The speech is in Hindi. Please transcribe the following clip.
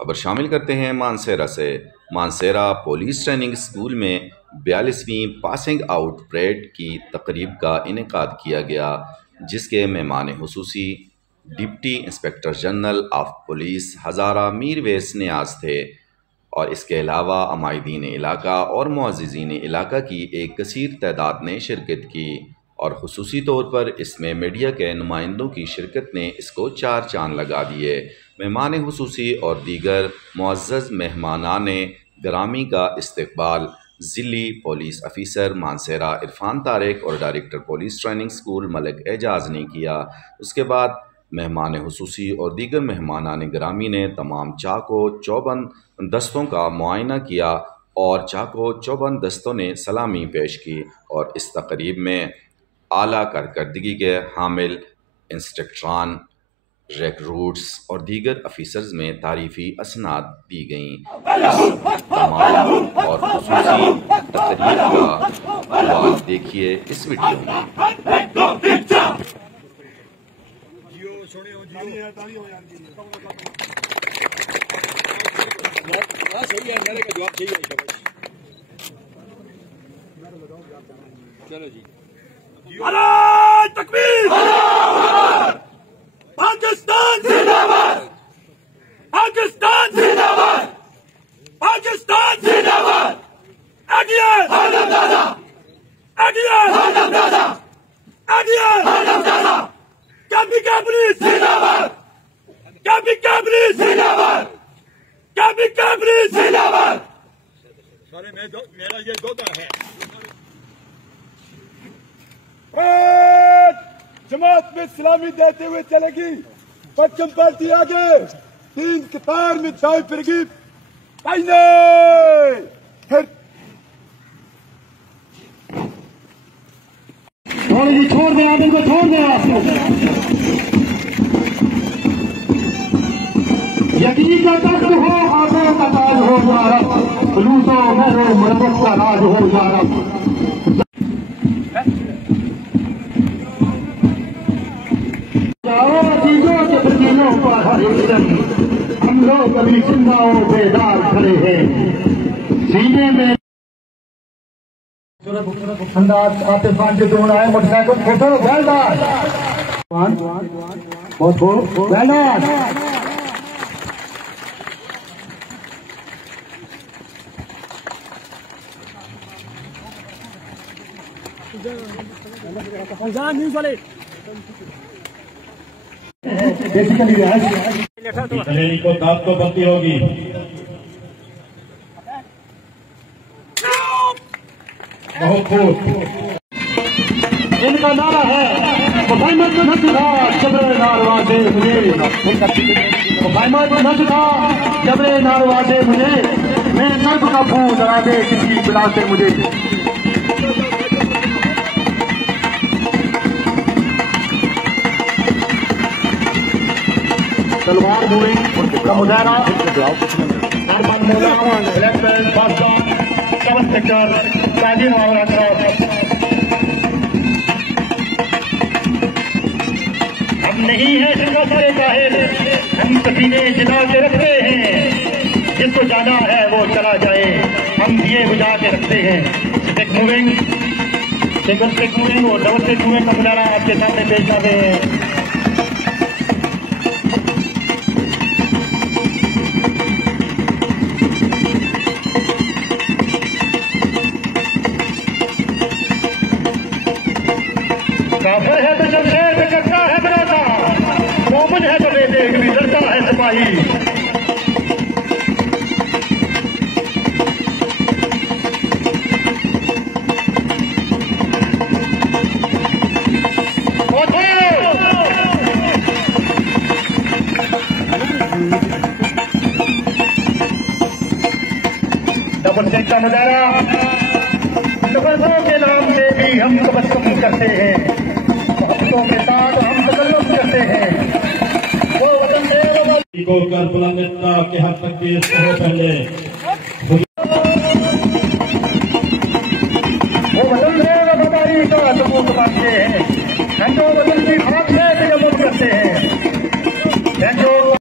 खबर शामिल करते हैं मानसेरा से। मानसेरा पुलिस ट्रेनिंग स्कूल में 42वीं पासिंग आउट परेड की तकरीब का इनेकाद किया गया, जिसके मेहमान खुसूसी deputy inspector general of police Hazara Mir Wais Niaz थे और इसके अलावा अमायदीन इलाका और मुअज़्ज़िज़ीन इलाका की एक कसीर तादाद ने शिरकत की और खुसूसी तौर पर इसमें मीडिया के नुमाइंदों की शिरकत ने इसको चार चांद लगा दिए। मेहमान खुसूसी और दीगर मुअज़्ज़ज़ मेहमानाने ग्रामी का इस्तकबाल ज़िली पुलिस अफसर मानसेरा इरफान तारिक और director police training school Malik Ejaz ने किया। उसके बाद मेहमान खुसूसी और दीगर मेहमानाने ग्रामी ने तमाम चाको चौबंद दस्तों का मुआयना किया और चाको चौबंद दस्तों ने सलामी पेश की और इस तकरीब में आला कारकर्दगी के हामिल इंस्ट्रक्टरान रिक्रूट्स और दीगर अफसर्स में तारीफ़ी असनाद दी गईं। तमाम और खुसूसी तकरीब का हवाला देखिए इस वीडियो में। चलो जी, तकबीर, पाकिस्तान जिंदाबाद, पाकिस्तान जिंदाबाद, पाकिस्तान जिंदाबाद। अगियार दादा, अगियार दादा, अगियार दादा। कभी पुलिस जिंदाबाद, कभी पुलिस जिंदाबाद, कभी पुलिस जिंदाबाद। सारे मेरा ये दोता है। जमात में सलामी देते हुए चलेगी। पश्चिम पार्टी आगे, 3 कतार में चाय फिरेगी। छोड़ दे, आदमी को छोड़ दे। यकीन का तख्त हो, आंखों का ताज हो जा रहा, जुलूसों महरों मरबत का राज हो जा रहा। हम लोग अभी चिंताओं बेदार खड़े हैं सीने में। अंदाज आते पांच जोड़ आए मोटरसाइकिल फोटो वेलदार बहुत वेलदार। न्यूज वाले बेसिकली को दांत को बनती होगी। बहुत खूब इनका नारा है मुफाइमत को न सिखा जबरे नारवा से मुझे, मुफाइमत को न सिखा जबरे नारवा से मुझे, मैं सर्व का फूल लगा दे किसी बिला से मुझे। तलवार मूविंग का मुजाहरा सेवन सेक्टर ताजिम और हम नहीं है जिनका सारे जाहिर, हम पसीने जिला के रखते हैं, जिसको जाना है वो चला जाए, हम दिए बुझा के रखते हैं। Stick moving, single stick moving और डबल स्टिक मूविंग का मुजाहरा आपके सामने पेश कर रहे हैं। काफिर है तो शमशेर पे करता है बराता, मोमिन है तो बेदेख भी डरता है सिपाही। डबल टेक का मुजाहरा, तबस्सुम के नाम से भी हम तबस्सुम करते हैं, मोहब्बतों के साथ हम तकल्लुम करते हैं। वो वतन दे को करबला नेता के हक तक के पहले वो वतन है वफादारी का सबूत मांगते हैं, घंटों वतन की भाग से तयम्मुम करते हैं।